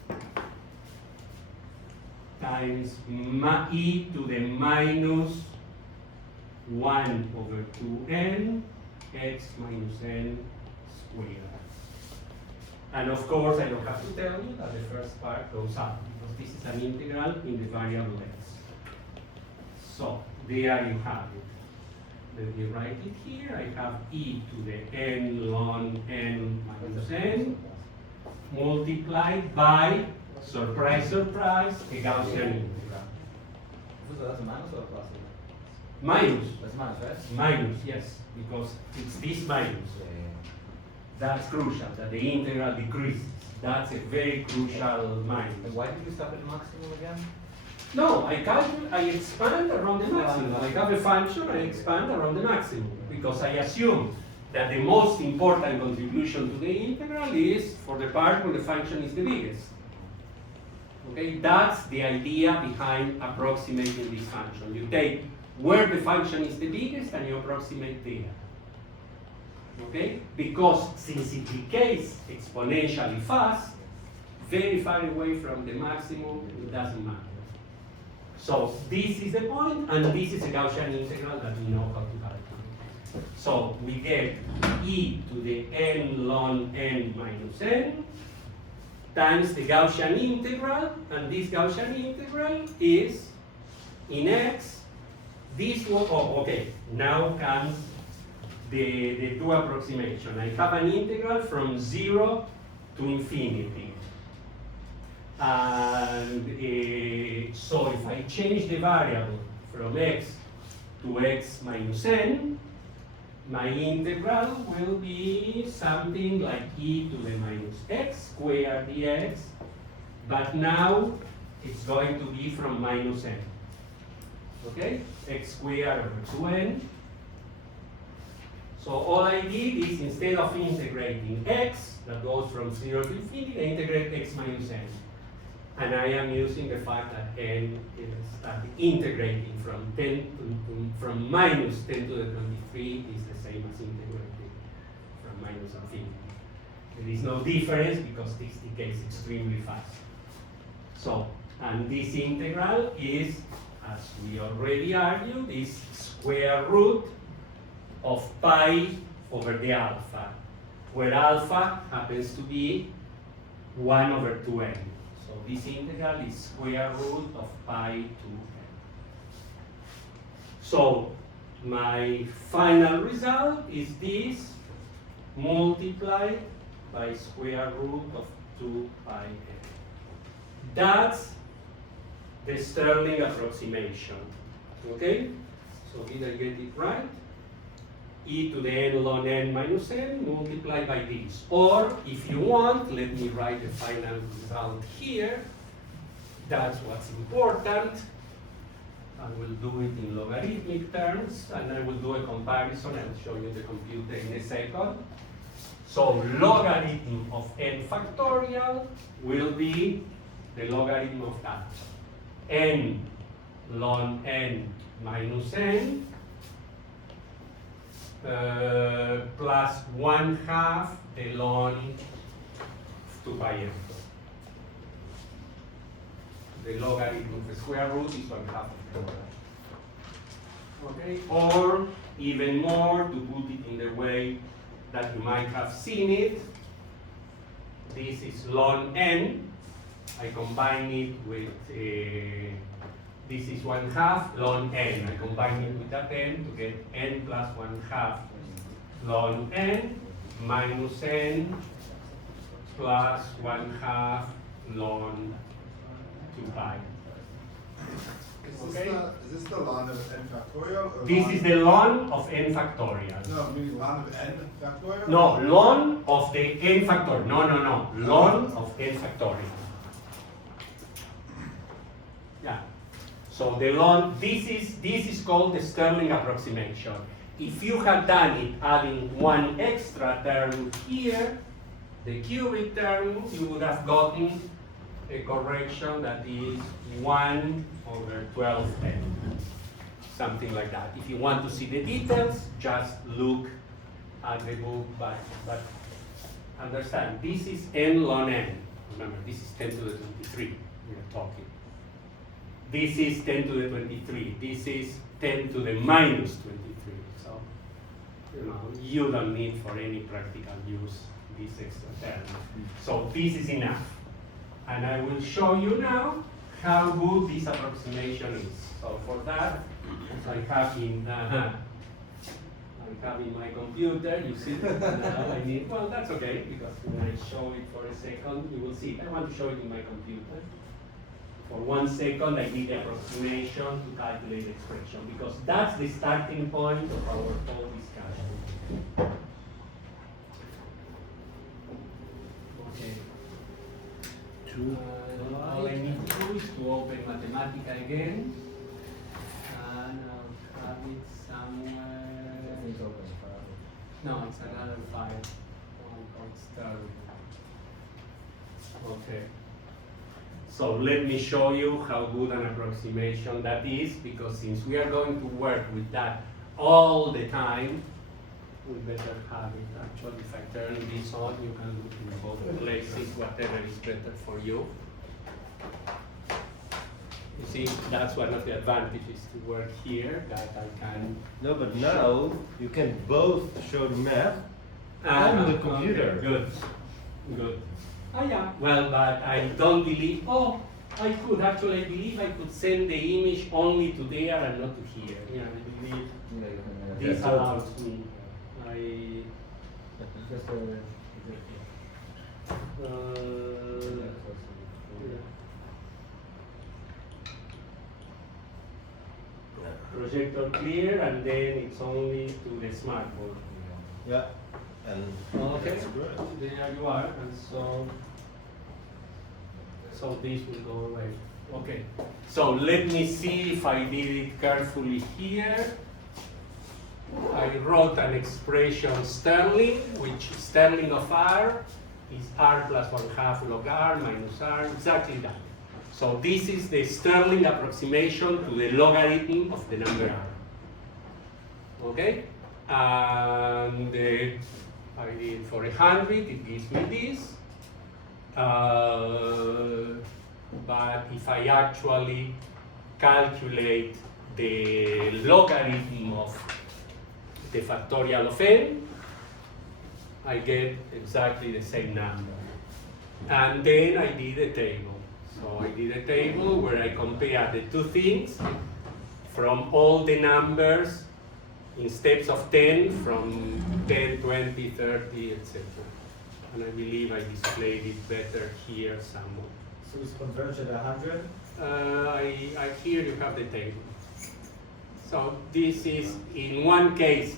times e to the minus 1 over 2n x minus n squared. And of course, I don't have to tell you that the first part goes up because this is an integral in the variable x. So there you have it. Let me write it here. I have e to the n ln n minus n multiplied by, surprise, surprise, a Gaussian integral. So that's a minus or a plus? Minus. That's minus, right? Minus, yes, because it's this minus. That's crucial, that the integral decreases. That's a very crucial minus. And why did you stop at the maximum again? No, I expand around the maximum. I have a function, I expand around the maximum because I assume that the most important contribution to the integral is for the part where the function is the biggest. Okay, that's the idea behind approximating this function. You take where the function is the biggest and you approximate there. Okay, because since it decays exponentially fast, very far away from the maximum, it doesn't matter. So this is the point, and this is a Gaussian integral that we know how to calculate. So we get e to the n ln n minus n times the Gaussian integral, and this Gaussian integral is in x. This one, oh, okay, now comes the two approximation. I have an integral from 0 to infinity. And so if I change the variable from x to x minus n, my integral will be something like e to the minus x squared dx, but now it's going to be from minus n. Okay? X squared over 2n. So all I did is, instead of integrating x, that goes from 0 to infinity, I integrate x minus n. And I am using the fact that n is integrating from 10 from minus 10 to the 23 is the same as integrating from minus infinity. There is no difference because this decays extremely fast. So, and this integral is, as we already argued, is square root of pi over the alpha, where alpha happens to be 1 over 2n. So this integral is square root of pi to n. So my final result is this multiplied by square root of 2 pi n. That's the Stirling approximation. Okay? So did I get it right? E to the n ln n minus n multiplied by this. Or, if you want, let me write the final result here. That's what's important. I will do it in logarithmic terms, and I will do a comparison and show you the computer in a second. So, logarithm of n factorial will be the logarithm of that. N ln n minus n plus 1/2 the ln 2 pi n. The logarithm of the square root is 1/2 of the logarithm. Okay? Or even more, to put it in the way that you might have seen it, this is ln n. I combine it with this is 1/2 ln n. I combine it with that n to get n plus 1/2 ln n minus n plus 1/2 ln 2 pi. Okay? Is this the ln of n factorial? Or This ln is the ln of n factorial. No, I mean ln of n factorial? No, ln of the n factorial. No. Ln of n factorial. Yeah. So the ln, this is called the Stirling approximation. If you had done it adding one extra term here, the cubic term, you would have gotten a correction that is 1 over 12n. Something like that. If you want to see the details, just look at the book, but understand, this is n ln n. Remember, this is 10 to the 23 we are talking. This is 10 to the 23. This is 10 to the minus 23. So, you don't need for any practical use this extra term. So this is enough. And I will show you now how good this approximation is. So for that, I have in my computer, you see, now I need, well, that's okay, because when I show it for a second, you will see it. I want to show it in my computer. For 1 second, I did the approximation to calculate the expression, because that's the starting point of our whole discussion. Okay. All I need to do is to open Mathematica again, and I'll have it somewhere. It's open. No, it's another file. One called Stirling. Okay. So let me show you how good an approximation that is, because since we are going to work with that all the time, we better have it. Actually, if I turn this on, you can look in both places, whatever is better for you. You see, that's one of the advantages to work here, that I can... No, but now you can both show the math on the computer. Okay, good. Oh yeah, well, but I don't believe, I believe I could send the image only to there and not to here. Yeah, I believe this allows me. I Just projector clear, and then it's only to the smartboard. Yeah. And Okay, that's good. there you are, and so this will go away. Okay, so let me see if I did it carefully here. I wrote an expression Stirling, which Stirling of R is R plus 1/2 log R minus R, exactly that. So this is the Stirling approximation to the logarithm of the number R. Okay? And I did for 100, it gives me this. But if I actually calculate the logarithm of the factorial of n, I get exactly the same number. And then I did a table. So I did a table where I compare the two things from all the numbers in steps of 10, from 10, 20, 30, etc. And I believe I displayed it better here somewhere. so it's converged at 100. Here you have the table. So this is, in one case,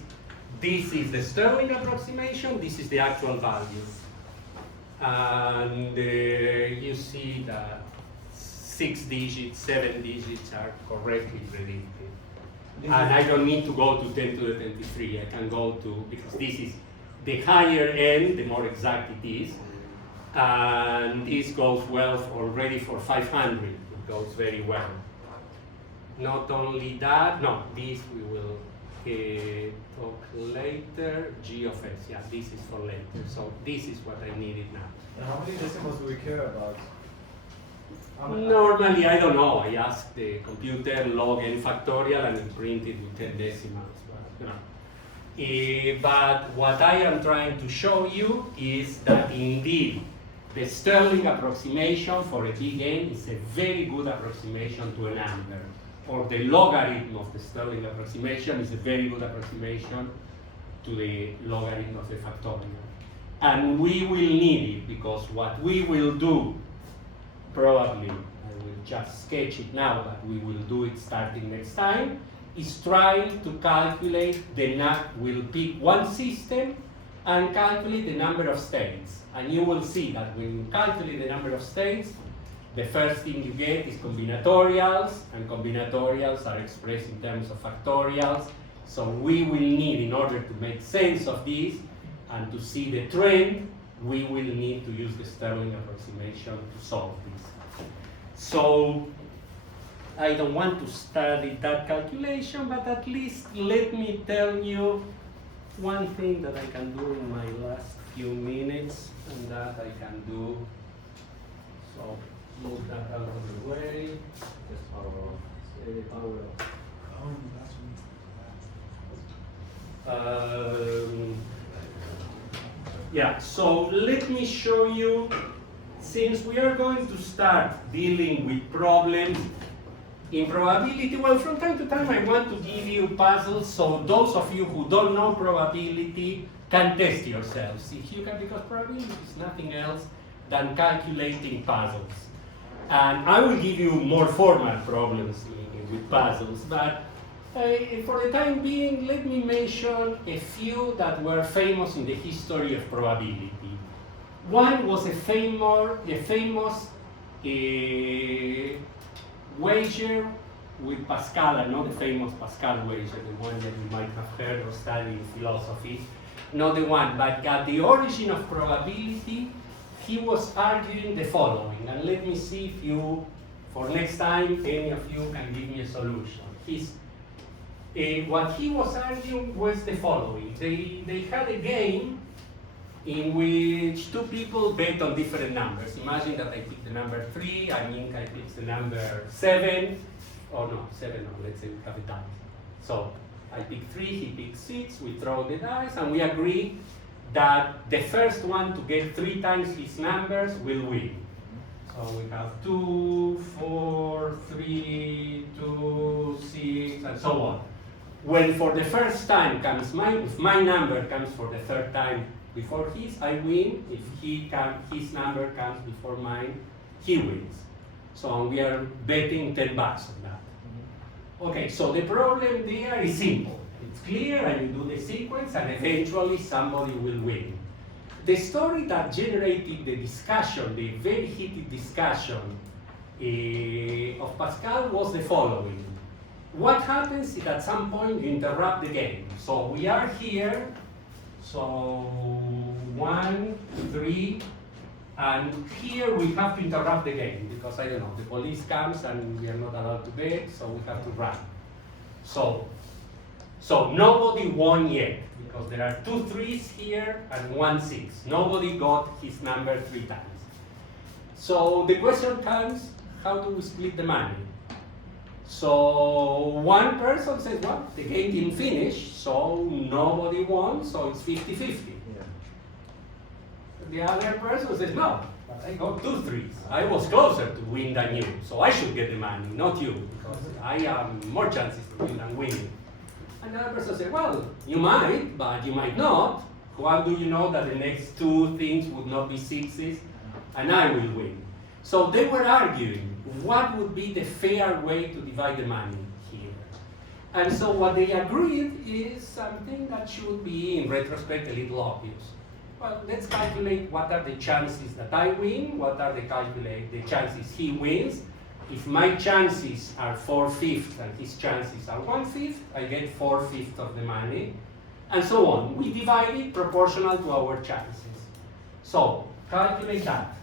this is the Stirling approximation, this is the actual value. And you see that 6 digits, 7 digits are correctly predicted. And I don't need to go to 10 to the 23, I can go to, because this is the higher end, the more exact it is. And this goes well already for 500, it goes very well. Not only that, no, this we will talk later. G of s, yeah, this is for later. So this is what I needed now. And how many decimals do we care about? Normally, I don't know. I ask the computer log n factorial and it printed with 10 decimals. But, but what I am trying to show you is that indeed the Stirling approximation for a big N is a very good approximation to a number. Or the logarithm of the Stirling approximation is a very good approximation to the logarithm of the factorial. And we will need it because what we will do, probably, I will just sketch it now, but we will do it starting next time, is trying to calculate we'll pick one system and calculate the number of states. And you will see that when you calculate the number of states, the first thing you get is combinatorials, and combinatorials are expressed in terms of factorials. So we will need, in order to make sense of this and to see the trend, we will need to use the Stirling approximation to solve this. So I don't want to study that calculation, but at least let me tell you one thing that I can do in my last few minutes, and that I can do. So move that out of the way. Just power off. Power off. Yeah, so let me show you, since we are going to start dealing with problems in probability, well, from time to time I want to give you puzzles so those of you who don't know probability can test yourselves. If you can, because probability is nothing else than calculating puzzles. And I will give you more formal problems with puzzles, but for the time being, let me mention a few that were famous in the history of probability. One was a famous wager with Pascal, and not the famous Pascal wager, the one that you might have heard or studied in philosophy. Not the one, but at the origin of probability, he was arguing the following, and let me see if you, for next time, any of you can give me a solution. What he was arguing was the following. They had a game in which two people bet on different numbers. Imagine that I pick the number 3, I mean I pick the number 7, or no, 7, no, let's say we have a tie. So I pick 3, he picks 6, we throw the dice, and we agree that the first one to get 3 times his numbers will win. So we have 2, 4, 3, 2, 6, and so on. when for the first time comes mine, if my number comes for the third time before his, I win. If his number comes before mine, he wins. So we are betting $10 on that. Okay, so the problem there is simple. It's clear, and you do the sequence, and eventually somebody will win. The story that generated the discussion, the very heated discussion of Pascal was the following. What happens if at some point you interrupt the game? So we are here, so 1, 3, and here we have to interrupt the game because, I don't know, the police comes and we are not allowed to bet, so we have to run. So nobody won yet because there are 2 3s here and 1 6. Nobody got his number 3 times. So the question comes, how do we split the money? So one person says, well, the game didn't finish, so nobody won, so it's 50-50. The other person says, no, but I got 2 3s. I was closer to win than you, so I should get the money, not you, because I have more chances to win than winning. And the other person says, well, you might, but you might not. How do you know that the next 2 things would not be 6s and I will win? So they were arguing what would be the fair way to divide the money here. And so what they agreed is something that should be, in retrospect, a little obvious. Well, let's calculate what are the chances that I win, what are the chances he wins. If my chances are 4/5 and his chances are 1/5, I get 4/5 of the money, and so on. We divide it proportional to our chances. So calculate that.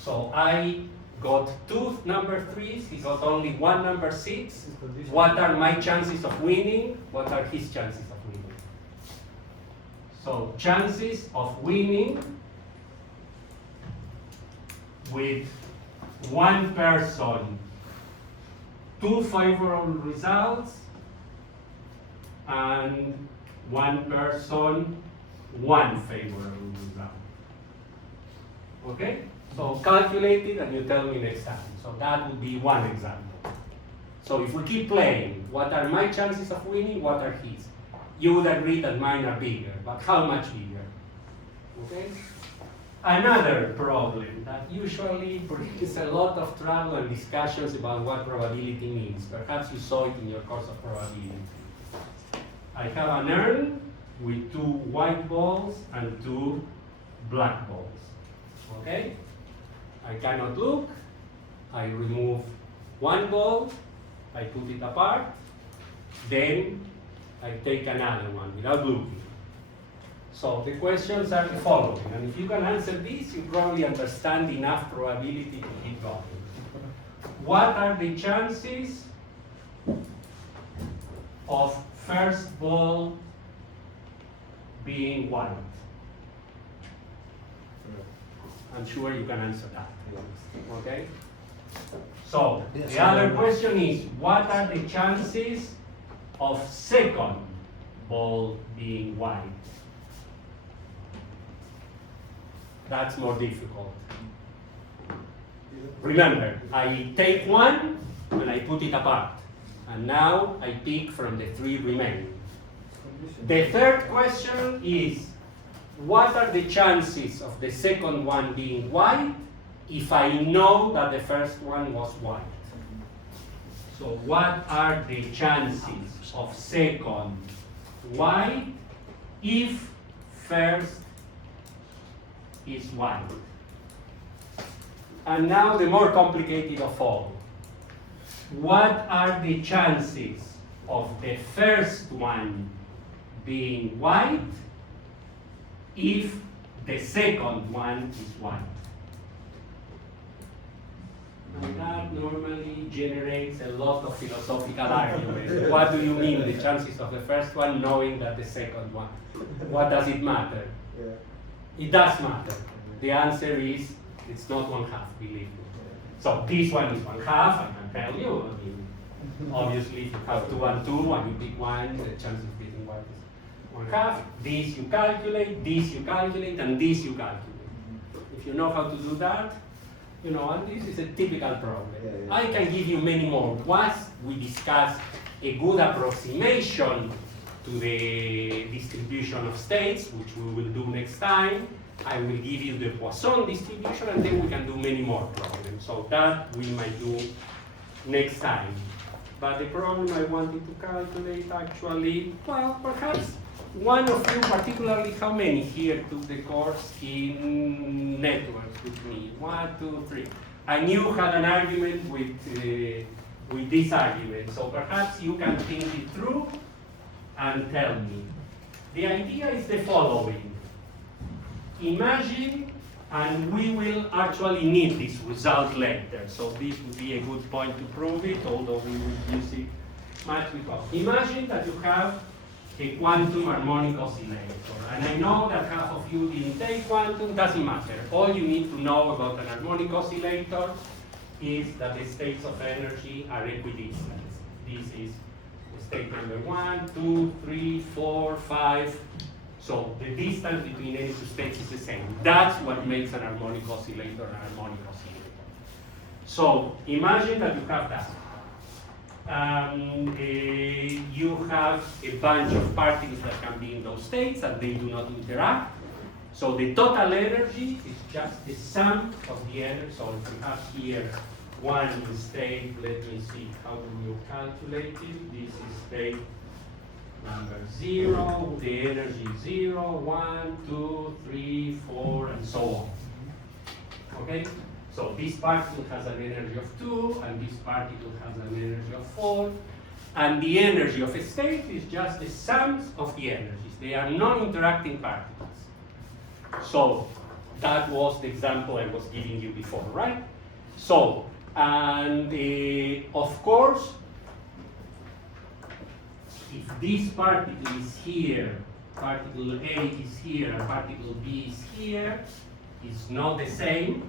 So I got 2 number 3s, he got only 1 number 6. What are my chances of winning? What are his chances of winning? So chances of winning with 1 person, 2 favorable results, and 1 person, 1 favorable result. Okay? So calculate it and you tell me next time. So that would be one example. So if we keep playing, what are my chances of winning? What are his? You would agree that mine are bigger, but how much bigger? Okay? Another problem that usually brings a lot of trouble and discussions about what probability means. Perhaps you saw it in your course of probability. I have an urn with 2 white balls and 2 black balls. Okay? I cannot look. I remove 1 ball. I put it apart. Then I take another one without looking. So the questions are the following, and if you can answer these, you probably understand enough probability to keep going. What are the chances of first ball being white? I'm sure you can answer that. Okay? So the other question is, what are the chances of second ball being white? That's more difficult. Remember, I take 1 and I put it apart. And now I pick from the 3 remaining. The third question is, what are the chances of the second one being white if I know that the first one was white? So what are the chances of second white if first is white? And now the more complicated of all. What are the chances of the first one being white if the second one is white? And that normally generates a lot of philosophical arguments. What do you mean, the chances of the first one knowing that the second one? What does it matter? It does matter. The answer is, it's not 1/2, believe me. So this one is 1/2, I can tell you. I mean, obviously, if you have 2 and 2, and you pick 1, the chance of beating white is 1/2. This you calculate, this you calculate, and this you calculate. If you know how to do that, you know, and this is a typical problem. I can give you many more. Once we discuss a good approximation to the distribution of states, which we will do next time. I will give you the Poisson distribution, and then we can do many more problems. So that we might do next time. But the problem I wanted to calculate actually, well, perhaps one of you, particularly how many here took the course in networks with me? 1, 2, 3. And you had an argument with this argument. So perhaps you can think it through and tell me. The idea is the following. Imagine, and we will actually need this result later, so this would be a good point to prove it, although we will use it much before. Imagine that you have a quantum harmonic oscillator, and I know that half of you didn't take quantum, doesn't matter. All you need to know about an harmonic oscillator is that the states of energy are equidistant. This is state number 1, 2, 3, 4, 5. So the distance between any two states is the same. That's what makes an harmonic oscillator an harmonic oscillator. So imagine that you have that. You have a bunch of particles that can be in those states and they do not interact. So the total energy is just the sum of the energy. So if you have here one state, let me see, how do you calculate it? This is state number 0, the energy is 0, 1, 2, 3, 4, and so on. Okay? So this particle has an energy of 2, and this particle has an energy of 4, and the energy of a state is just the sums of the energies. They are non-interacting particles. So that was the example I was giving you before, right? So, and of course, if this particle is here, particle A is here, and particle B is here, it's not the same.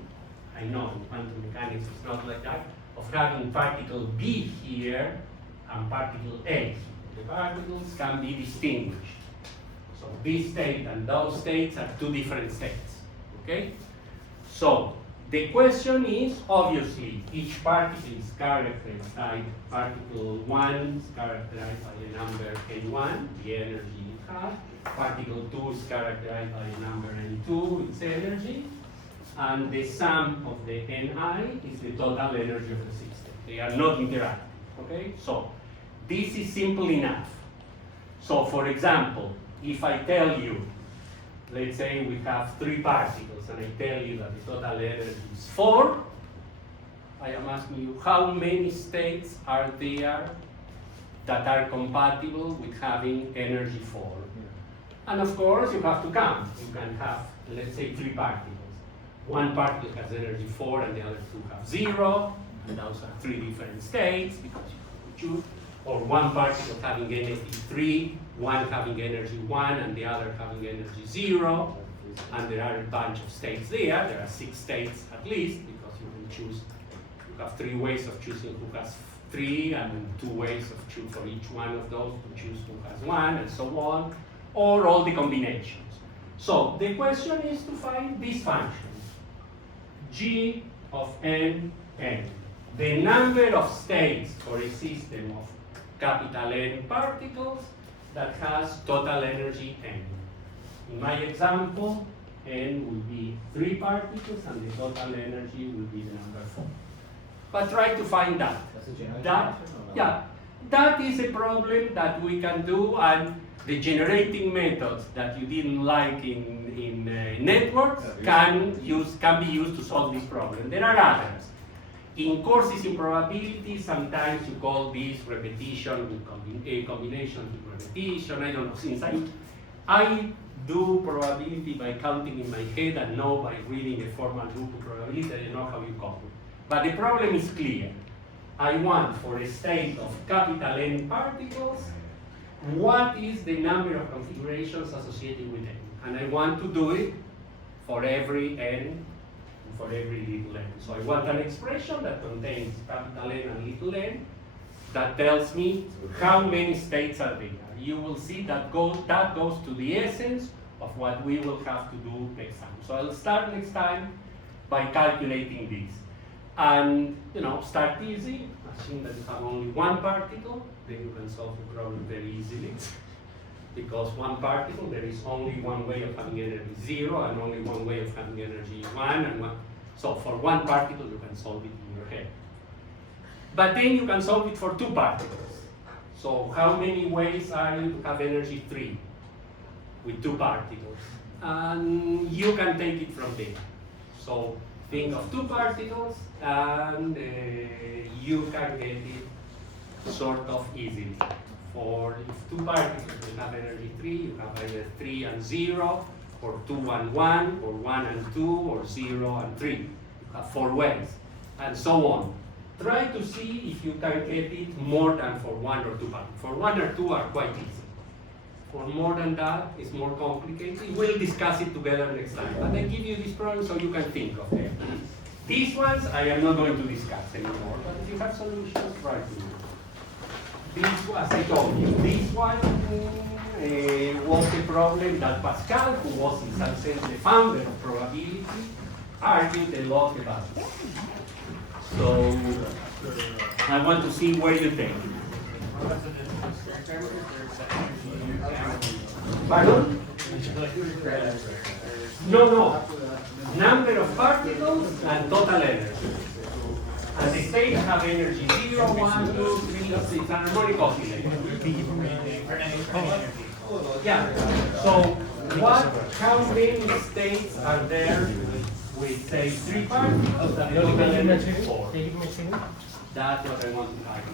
I know in quantum mechanics it's not like that, of having particle B here and particle A. The particles can be distinguished. So this state and those states are two different states, okay? So the question is, obviously, each particle is characterized by particle 1 is characterized by the number n1, the energy it has. Particle 2 is characterized by the number n2, its energy. And the sum of the ni is the total energy of the system. They are not interacting, okay? So this is simple enough. So for example, if I tell you, let's say we have 3 particles, and I tell you that the total energy is 4, I am asking you how many states are there that are compatible with having energy 4? And of course, you have to count. You can have, let's say, 3 particles. One particle has energy 4 and the other 2 have 0, and those are 3 different states because you have to choose. Or one particle having energy 3, one having energy 1, and the other having energy 0, and there are a bunch of states there. There are 6 states at least, because you can choose, you have 3 ways of choosing who has 3, and 2 ways of choosing for each one of those to choose who has 1, and so on, or all the combinations. So the question is to find this function, g of n, the number of states for a system of capital N particles that has total energy n. In my example, n will be 3 particles and the total energy will be the number 4. But try to find that. That's a generating That, function or no? yeah, that is a problem that we can do, and the generating methods that you didn't like in networks can be used to solve this problem. There are others. In courses in probability, sometimes you call this repetition with combination with repetition. I don't know. Since I do probability by counting in my head and know by reading a formal book of probability, I don't know how you call it. But the problem is clear. I want for a state of capital N particles, what is the number of configurations associated with n? And I want to do it for every n, for every little n. So I want an expression that contains capital N and little n that tells me how many states are there. You will see that goes to the essence of what we will have to do next time. So I'll start next time by calculating this. And start easy. Assume that you have only one particle, then you can solve the problem very easily. Because one particle, there is only one way of having energy 0 and only one way of having energy 1 and 1. So for one particle, you can solve it in your head. But then you can solve it for two particles. So how many ways are you to have energy 3 with two particles? And you can take it from there. So think of two particles and you can get it sort of easily. For if two particles will have energy 3, you have either 3 and 0, or 2 and 1, or 1 and 2, or 0 and 3. You have 4 ways, and so on. Try to see if you can get it more than for 1 or 2 particles. For 1 or 2 are quite easy. For more than that, it's more complicated. We'll discuss it together next time. But I give you this problem so you can think of them. These ones I am not going to discuss anymore, but if you have solutions, try to do it. This, as I told you, this one was a problem that Pascal, who was in some sense the founder of probability, argued a lot about. So I want to see where you take it. Pardon? No. Number of particles and total energy. And the states have energy 0, 1, 2, 3, 6, and harmonic oscillator. Yeah. So how many states are there with, say, 3 particles and the total energy 4? That's what I want to argue.